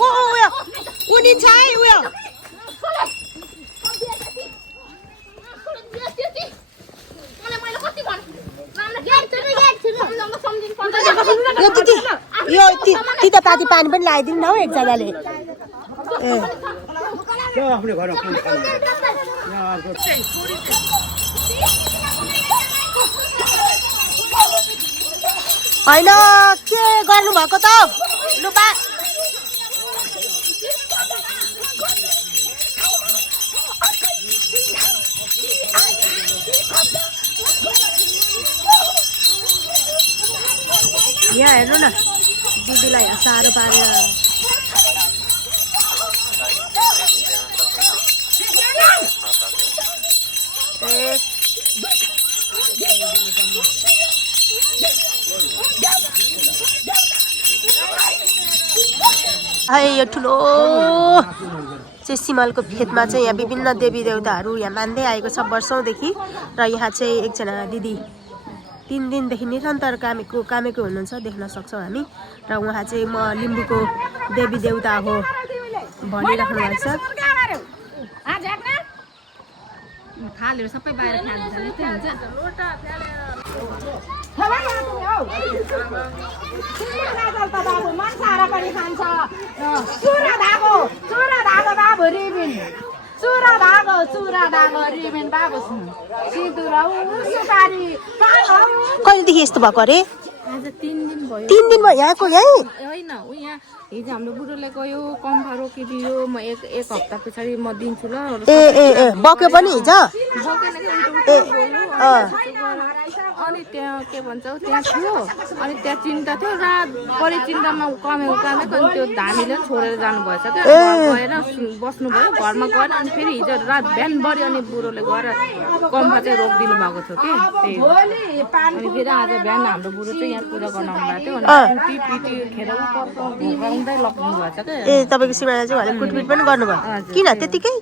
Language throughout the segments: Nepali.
उयो उनिन्छ है उयो यो तितेपाती पानी पनि लगाइदिनु न हौ एकजनाले होइन के गर्नुभएको त लुपा यहाँ हेर्नु न दिदीलाई साह्रो पारेर यो ठुलो चाहिँ सिमलको खेतमा चाहिँ यहाँ विभिन्न देवी देवताहरू यहाँ मान्दै आएको छ वर्षौँदेखि र यहाँ चाहिँ एकजना दिदी 3 दिनदेखि निरन्तर कामेको हुनुहुन्छ देख्न सक्छौँ हामी र उहाँ चाहिँ म लिम्बूको देवी देवता हो भनिराख्नु भएको छ थालेर सबै बाहिर फ्याँक्नु हुन्छ कहिलेदेखि यस्तो भएको अरे आज 3 दिन भयो 3 दिन भयो यहाँको यही होइन उ यहाँ हिजो हाम्रो बुढोले गयो कम्फा रोकिदियो म एक हप्ता पछाडि म दिन्छु ल ए बक्यो पनि हिजो अनि त्यहाँ के भन्छ त्यहाँ थियो अनि त्यहाँ चिन्ता थियो रात बढी चिन्तामा कमेको अनि त्यो धामीले छोडेर जानुभएछ क्या गएर बस्नुभयो घरमा गएर अनि फेरि हिजो रात बिहान बढी अनि बुढोले गएर कम्फा चाहिँ रोकिदिनु भएको थियो कि त्यही अनि फेरि आज बिहान हाम्रो बुढो चाहिँ यहाँ पूजा गर्न आउनुभएको थियो अनि पिटी खेर घुमाउँदै लग्नु भएछ क्या ए तपाईँको सिमाना चाहिँ भने कुटपिट पनि गर्नुभयो किन त्यतिकै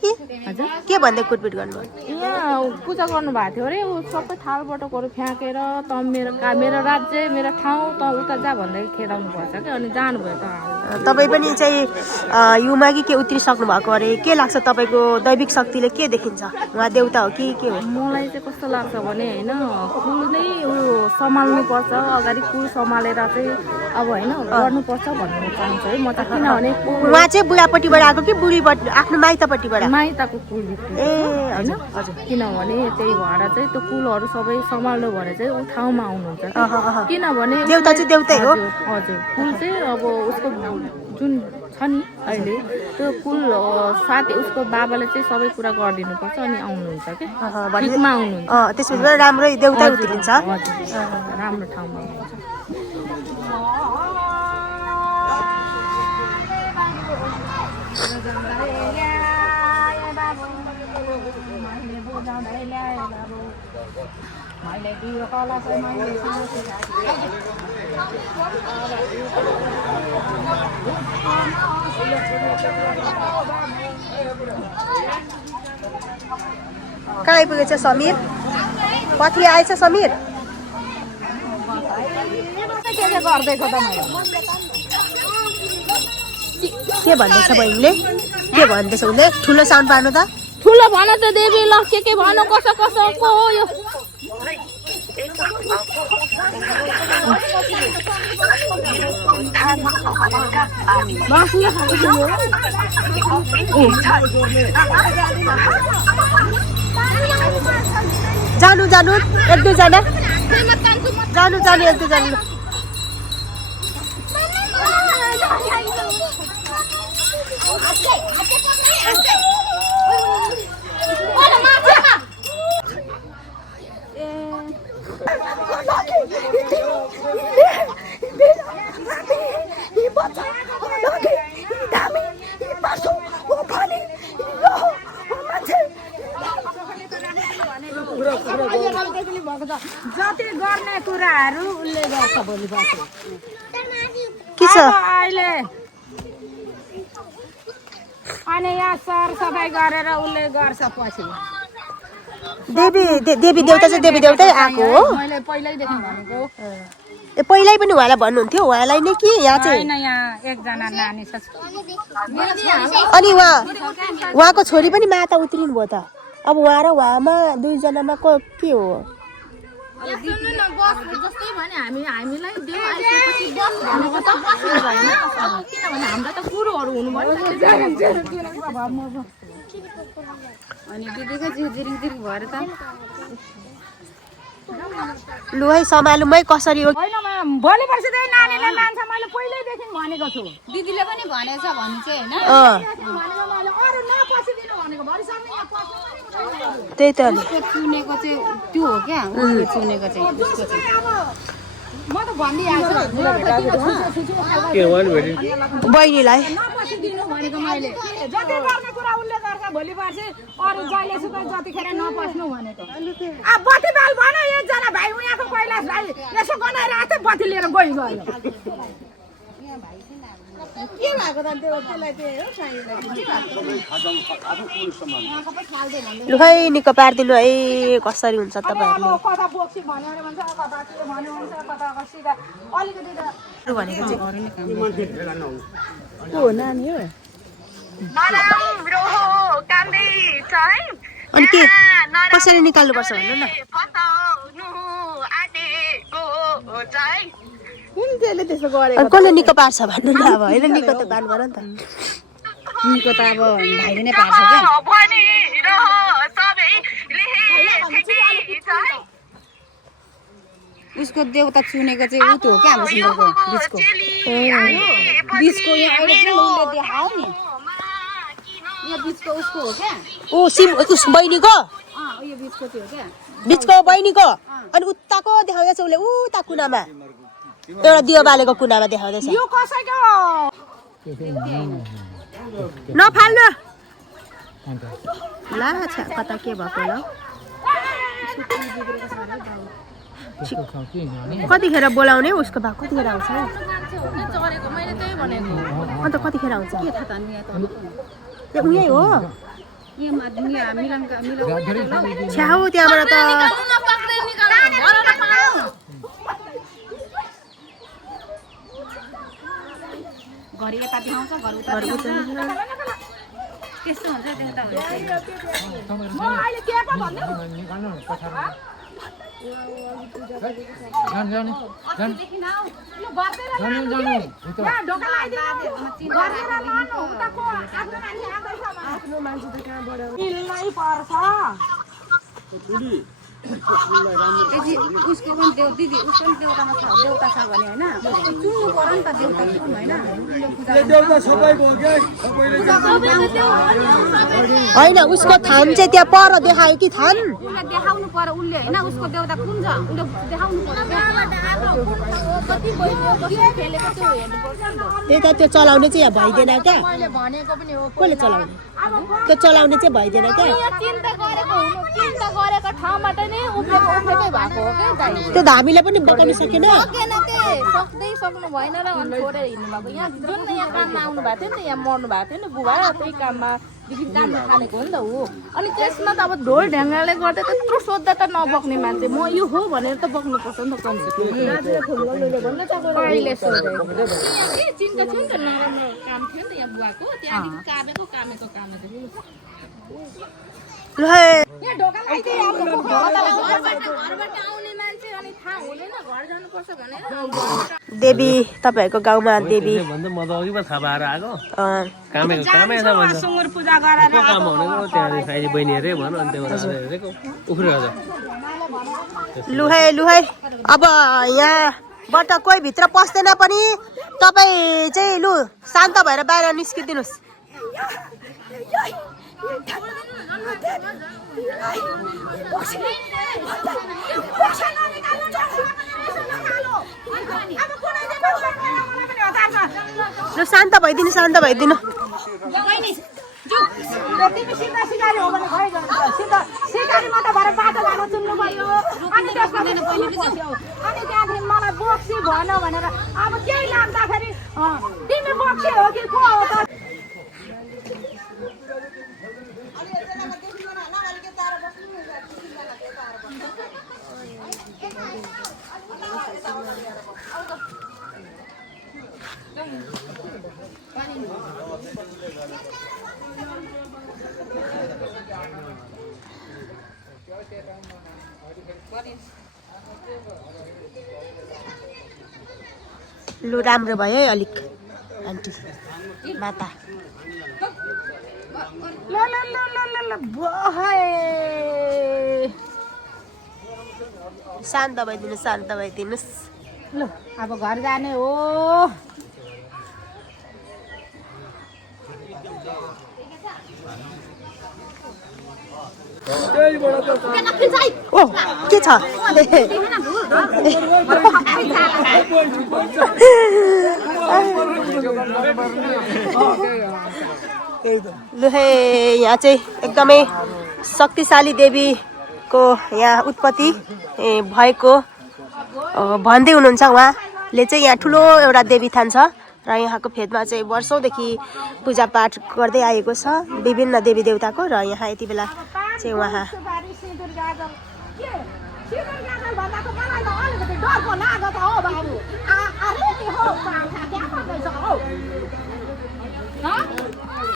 के भन्दै कुटपिट गर्नुभयो यहाँ पूजा गर्नुभएको थियो अरे ऊ सबै थालबटकहरू फ्याँकेर त मेरो राज्य मेरो ठाउँ त उता जा भन्दै खेदाउनु भएछ क्या अनि जानुभयो त तपाईँ पनि चाहिँ युमा कि के उत्रिसक्नु भएको अरे के लाग्छ तपाईँको दैविक शक्तिले के देखिन्छ उहाँ देउता हो कि के हो मलाई चाहिँ कस्तो लाग्छ भने होइन कुल नै उयो सम्हाल्नु पर्छ अगाडि कुल सम्हालेर चाहिँ अब होइन गर्नुपर्छ भन्नु चाहन्छु है म त किनभने उहाँ चाहिँ बुढापट्टिबाट आएको कि बुढीपट्टि आफ्नो माइतपट्टिबाट माइतको कुल ए होइन हजुर किनभने त्यही भएर चाहिँ त्यो कुलहरू सबै सम्हाल्नु भने चाहिँ ऊ ठाउँमा आउनुहुन्छ किनभने देउता चाहिँ देउतै हो हजुर कुल चाहिँ अब उसको जुन छ नि अहिले त्यो कुल साथी उसको बाबाले चाहिँ सबै कुरा गरिदिनुपर्छ अनि आउनुहुन्छ क्या ठिकमा आउनुहुन्छ त्यसपछि राम्रै देउता उत्रिन्छ राम्रो ठाउँमा आउनुहुन्छ मैले दियो कला चाहिँ मैले कहाँ आइपुगेछ समीर कति आएछ समीर के भन्दैछ बहिनीले के भन्दैछ उसले ठुलो साउन्ड पार्नु त ठुलो भन त देवी ल के भन कसो को हो यो जानु जानु एक दुईजना जानु जानु एक दुईजना जति गर्ने कुराहरू उसले गर्छ भोलि पर्सि के छ अहिले अनि यहाँ सर सफाइ गरेर उसले गर्छ पछि देवी देउता चाहिँ देवी देउतै आएको हो मैले पहिल्यैदेखि भनेको ए पहिल्यै पनि उहाँलाई भन्नुहुन्थ्यो उहाँलाई नै कि यहाँ चाहिँ हैन यहाँ एकजना नानी छ अनि उहाँको छोरी पनि माता उत्रिनु भयो त अब उहाँ र उहाँमा दुईजनामा के हो सुन्नु न बस जस्तै भने हामीलाई देऊ आइसकेपछि बस भनेको त बस्नु भएन किनभने हाम्रो त कुरोहरू हुनु भयो अनि दिदीको जिरिङ भएर त लु है सम्हालुमै कसरी हो होइन भोलि पर्सि चाहिँ नानीलाई लान्छ मैले पहिल्यैदेखि भनेको छु दिदीले पनि भनेछ भने चाहिँ हैन अरु नपसिदिनु भनेको भरिसम्म यहाँ पस्नु त्यही त चुनेको चाहिँ त्यो हो क्या चुनेको चाहिँ उसको चाहिँ म त भनिहाल्छु के भन्नु भेटि बहिनीलाई नपसिदिनु भनेको मैले जति गर्ने कुरा उल्ले गर्छ भोलि पर्सि अरु जहिले सुकै जतिखेर नपस्नु भनेको अब बत्ती बाल भन्यो एकजना भाइ उहाँको कैलाश भाइ यसो गनाएर आथे बत्ती लिएर गयो के भएको त त्यसलाई त्यही हो लु है निको पारिदिनु है कसरी हुन्छ तपाईँहरूले कता बोक्सी भन्यो भने भन्छ कता के भन्यो भन्छ कता सिधा अलिकति त भनेको चाहिँ को नानी हो अनि के कसरी निकाल्नुपर्छ भन्नु न कुन त्यसले त्यसो गरेको अनि कसले निको पार्छ भन्नु न अब होइन निको त पार्नु पर्यो नि त निको त अब भाइले नै पार्छ क्या उसको देउता चुनेको चाहिँ उ त्यो हो क्या हाम्रो सिङ्गलको बिचको यहाँ अहिले चाहिँ उसले देखायो नि यहाँ बिचको उसको हो क्या ओ उस बहिनीको यो बिचको त्यो हो क्या बिचको बहिनीको अनि उताको देखाउँदैछ उसले उता कुनामा एउटा दियो बालेको कुनामा देखाउँदैछ यो कसैको नफाल्नु ला छ्या कता के भएको ल कतिखेर बोलाउने उसको बा कतिखेर आउँछ मैले त्यही भनेको अन्त कतिखेर आउँछ के थाहा त नि यहाँ त उही हो यहाँ मिलनका छ्याउ त्यहाँबाट त घरि यता देखाउँछ घर उता त्यस्तो हुन्छ त्यता उसको पनि दिदी उसको पनि देउतामा छ देउता छ भने होइन चुन्नु पर्यो नि त देउता होइन उसको थान चाहिँ त्यहाँ पर देखायो कि थान उसलाई देखाउनु पर्यो उसले होइन उसको देउता कुन छ उसले देखाउनु त्यही त त्यो चलाउने चाहिँ यहाँ भइदिएन क्या मैले भनेको पनि हो कसले चलाउने त्यो चलाउने चाहिँ भइदिएन क्या चिन्ता गरेको ठाउँबाट नै उफ्रेकै भएको हो क्या त्यो धामीले पनि बताउनु सकेन सकेन के सक्नु भएन र अनि छोडेर हिँड्नु भएको यहाँ जुन यहाँ काममा आउनु भएको थियो नि त यहाँ मर्नु भएको थियो नि बुबा त्यही काममा काम थालेको हो नि त हो अनि त्यसमा त अब ढोल ढ्याङ्गाले गर्दा त्यत्रो सोद्धा त नबक्ने मान्छे म यो हो भनेर त बक्नुपर्छ नि त कमसेकम कहिले सोधेको चिन्ता थियो नि त नराम्रो काम थियो नि त यहाँ बुवाको त्यहाँदेखि कामेको ल है देवी तपाईँहरूको गाउँमा देवी भन्दा म त अघि पो थाहा पाएर आएको अँ, कामै छ भन्छ को काम भनेको त्यहाँ अहिले बहिनीहरू भन अनि त्यहाँबाट हेरेको उफ्रेर लु है अब यहाँबाट कोही भित्र पस्दैन पनि तपाईँ चाहिँ लु शान्त भएर बाहिर निस्किदिनुहोस् लु शान्त भइदिनु तिमी सिधा सिकारी हो भने खै सिकारीमा त भएर बाटो घाटो चुन्नु भयो अनि त्यहाँदेखि मलाई बोक्सी भन भनेर अब केही लाग्दाखेरि तिमी बोक्सी हो कि को हो त लु राम्रो भयो है अलिक आन्टी माता शान्त भइदिनुहोस् ल अब घर जाने हो ओ के छ लु हे यहाँ चाहिँ एकदमै शक्तिशाली देवीको यहाँ उत्पत्ति भएको भन्दै हुनुहुन्छ उहाँले चाहिँ यहाँ ठुलो एउटा देवी थान छ र यहाँको फेदमा चाहिँ वर्षौँदेखि पूजापाठ गर्दै आएको छ विभिन्न देवी देवताको र यहाँ यति बेला चाहिँ उहाँ